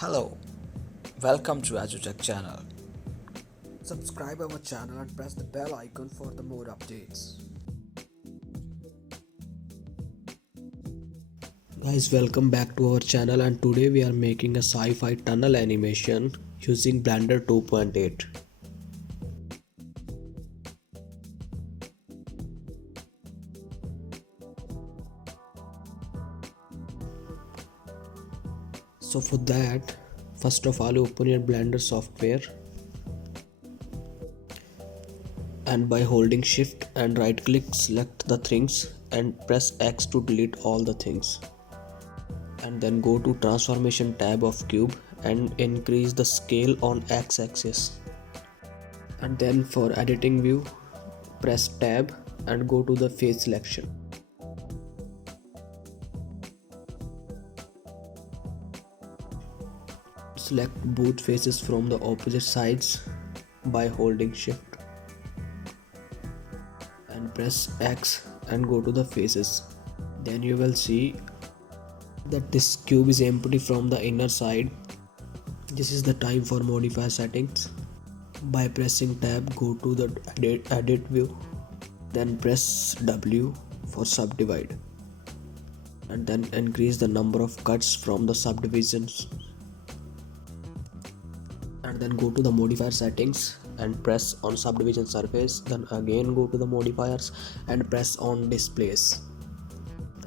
Hello, welcome to AjuTech channel. Subscribe our channel and press the bell icon for the more updates. Guys, welcome back to our channel, and today we are making a sci-fi tunnel animation using Blender 2.8. So for that, first of all, open your Blender software, and by holding shift and right click, select the things and press X to delete all the things. And then go to transformation tab of cube and increase the scale on x-axis. And then for editing view, press tab and go to the face selection. Select both faces from the opposite sides by holding shift and press X and go to the faces. Then you will see that this cube is empty from the inner side. This is the time for modify settings. By pressing tab, go to the edit view, then press W for subdivide, and then increase the number of cuts from the subdivisions, and then go to the modifier settings and press on subdivision surface, then again go to the modifiers and press on displays,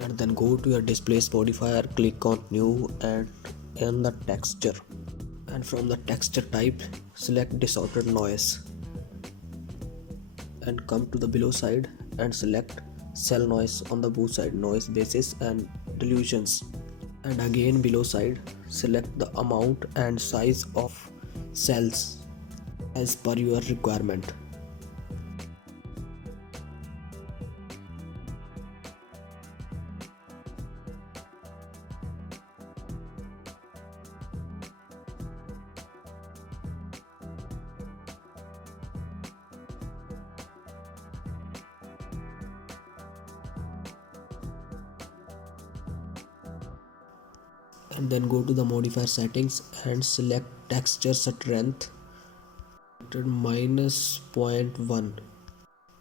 and then go to your displays modifier, click on new and in the texture, and from the texture type select distorted noise and come to the below side and select cell noise on the both side, noise basis and delusions, and again below side select the amount and size of cells as per your requirement. And then go to the modifier settings and select texture strength minus 0.1.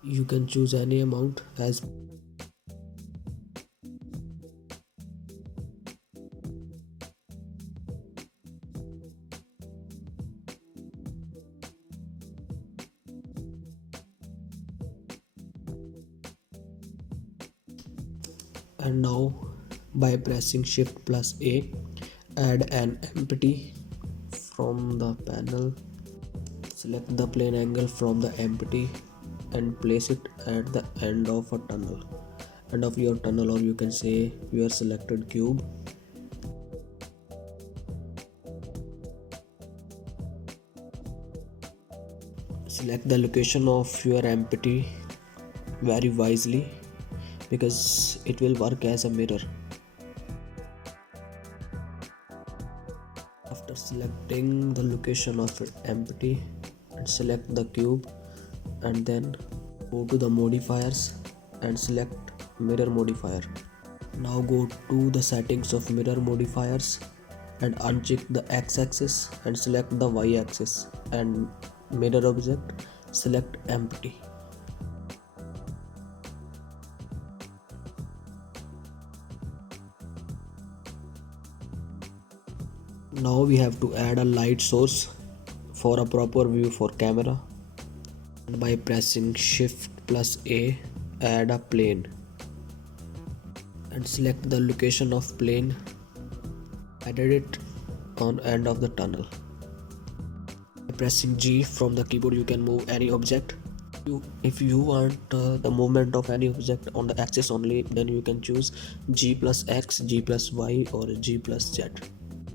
You can choose any amount as and now by pressing shift plus A, add an empty from the panel. Select the plane angle from the empty and place it at the end of a tunnel, end of your tunnel, or you can say your selected cube. Select the location of your empty very wisely because it will work as a mirror. After selecting the location of empty, and select the cube, and then go to the modifiers and select mirror modifier. Now go to the settings of mirror modifiers and uncheck the x-axis and select the y-axis, and mirror object select empty. Now we have to add a light source for a proper view for camera, and by pressing shift plus A, add a plane and select the location of plane, added it on end of the tunnel. By pressing G from the keyboard, you can move any object. If you want the movement of any object on the axis only, then you can choose G plus X, G plus Y, or G plus Z.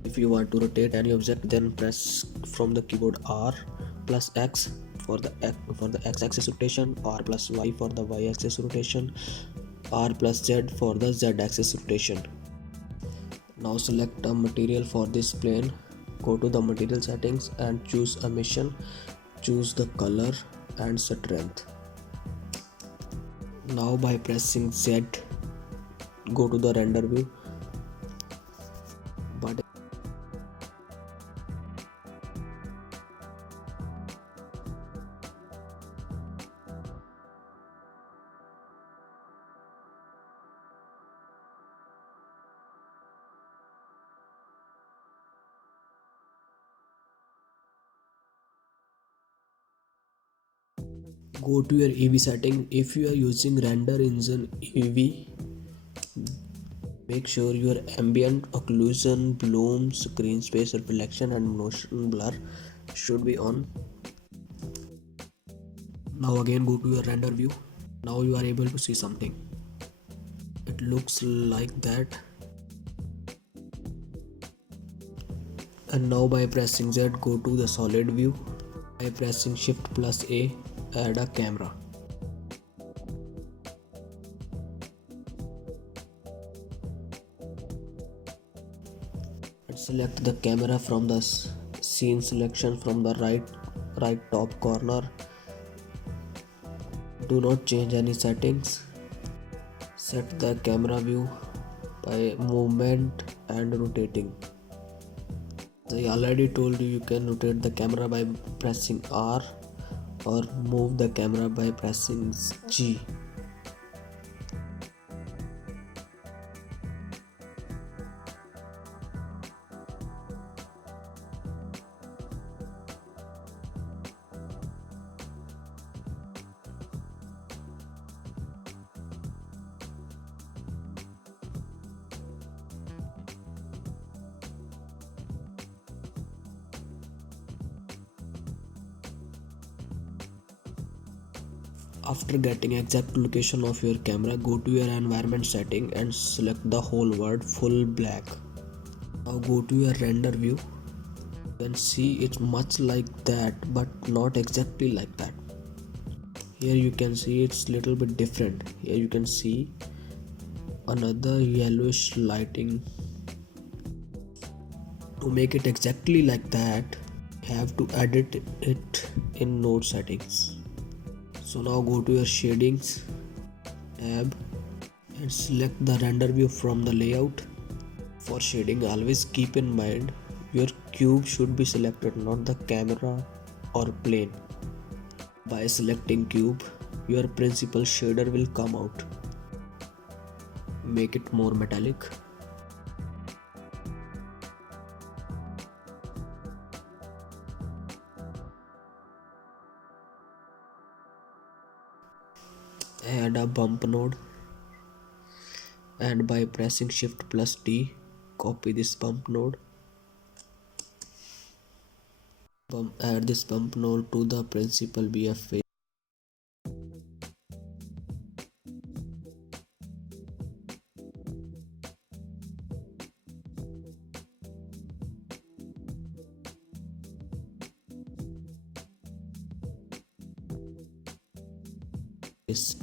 If you want to rotate any object, then press from the keyboard R plus X for the x-axis rotation, R plus Y for the y-axis rotation, R plus Z for the z-axis rotation. Now select a material for this plane, go to the material settings and choose emission, choose the color and strength. Now by pressing Z, go to the render view, but Go to your EV setting. If you are using render engine EV, make sure your ambient occlusion, bloom, screen space reflection and motion blur should be on. Now again go to your render view. Now you are able to see something. It looks like that. And now by pressing Z, go to the solid view. By pressing Shift plus A, add a camera. And select the camera from the scene selection from the right top corner. Do not change any settings. Set the camera view by movement and rotating. I already told you can rotate the camera by pressing R or move the camera by pressing G. After getting exact location of your camera, go to your environment setting and select the whole world full black. Now go to your render view. You can see it's much like that but not exactly like that. Here you can see it's little bit different. Here you can see another yellowish lighting. To make it exactly like that, you have to edit it in node settings. So now go to your shadings tab and select the render view from the layout. For shading, always keep in mind your cube should be selected, not the camera or plane. By selecting cube, your principal shader will come out. Make it more metallic. Add a bump node and by pressing Shift plus D, copy this bump node. Add this bump node to the principal BF face.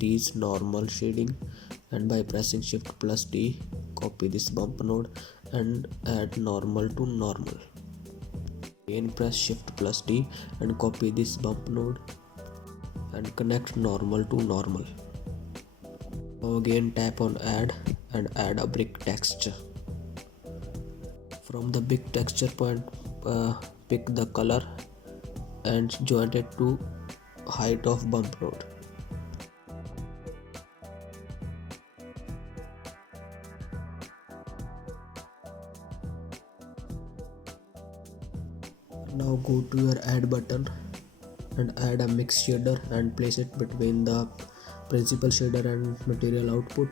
Is normal shading and by pressing Shift plus D, copy this bump node and add normal to normal. Again press Shift plus D and copy this bump node and connect normal to normal. Now again tap on add and add a brick texture. From the big texture point, pick the color and join it to height of bump node. Now go to your add button and add a mix shader and place it between the principal shader and material output.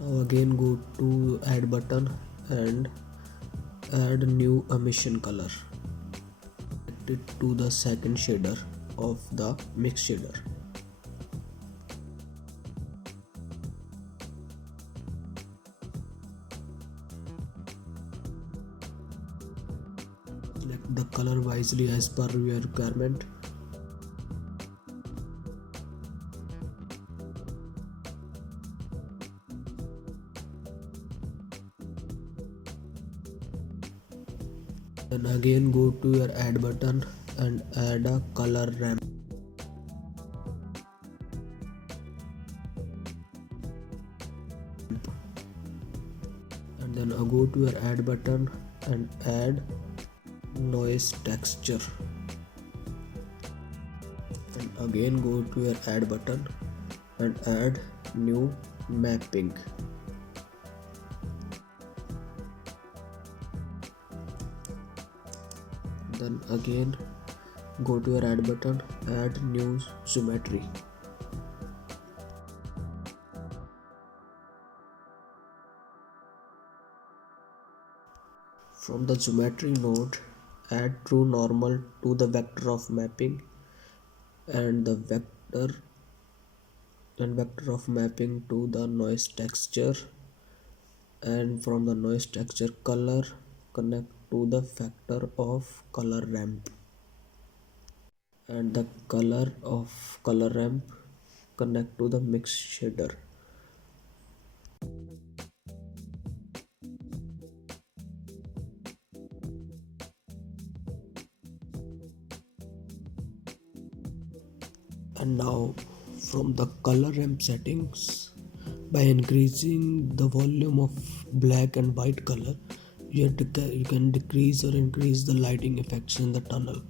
Now again go to add button and add new emission color. Connect it to the second shader of the mix shader. Select the color wisely as per your requirement. Then again go to your add button and add a color ramp. And then go to your add button and add noise texture. And again go to your add button and add new mapping. and again go to your add button, add new geometry. From the geometry node, add true normal to the vector of mapping and the vector of mapping to the noise texture, and from the noise texture color connect to the factor of color ramp, and the color of color ramp connect to the mix shader. And now from the color ramp settings, by increasing the volume of black and white color, you can decrease or increase the lighting effects in the tunnel.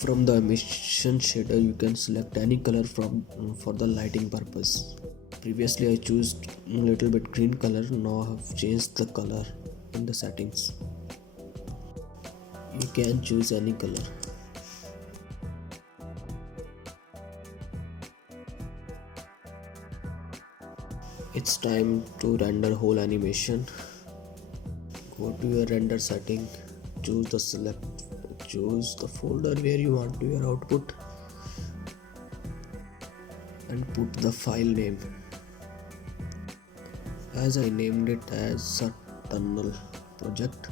From the emission shader, you can select any color for the lighting purpose. Previously I chose a little bit green color, now I have changed the color in the settings. You can choose any color. It's time to render whole animation. Go to your render setting, choose the folder where you want your output and put the file name. As I named it as a tunnel project.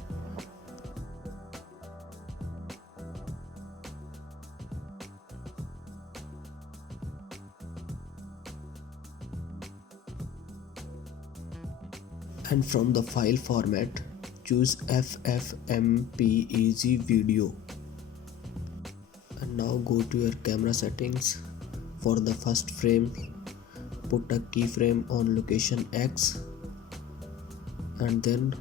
And from the file format, choose FFmpeg video. And now go to your camera settings. For the first frame, put a keyframe on location X, and then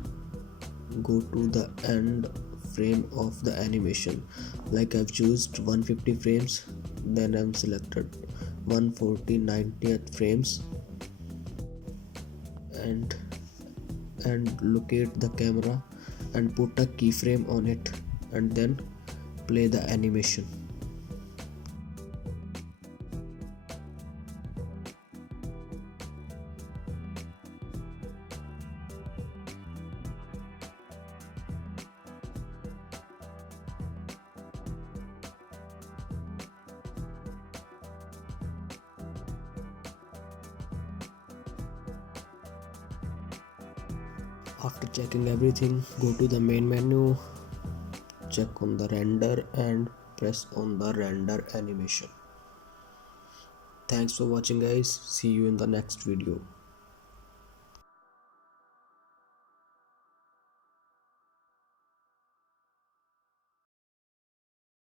go to the end frame of the animation. Like I've chosen 150 frames, then I'm selected 140 90th frames, and locate the camera and put a keyframe on it, and then play the animation. After checking everything, go to the main menu, check on the render and press on the render animation. Thanks for watching guys, see you in the next video.